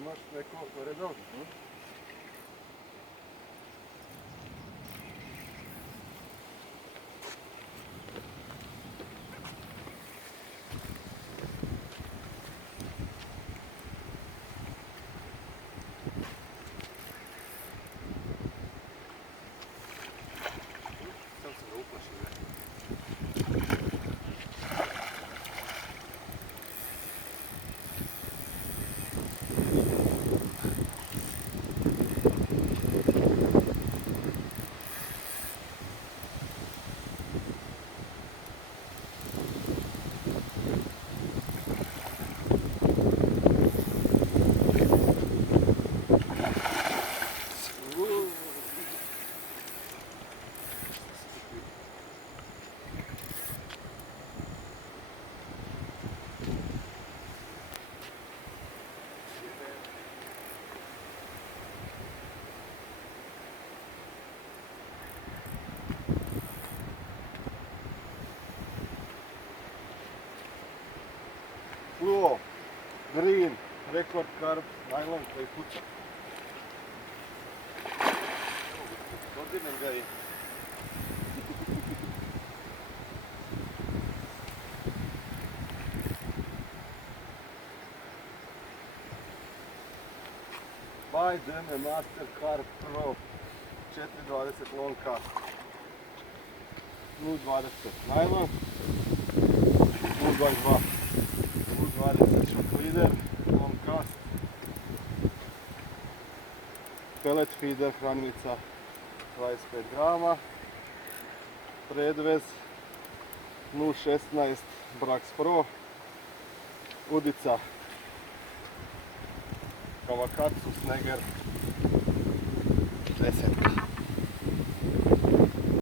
Imaš neko redovno? Sam se ga uplašio. Fluo, green, rekord karp, najlon koji puca. Godinem ga i. Bajdeme Master Carp Pro 420 long cast. 0.20 najlon, 0.22. 20 shock leader, long cast, pellet feeder, hranilica 25 grama, predvez 0.16 Brax Pro, udica Kamakatsu Snagger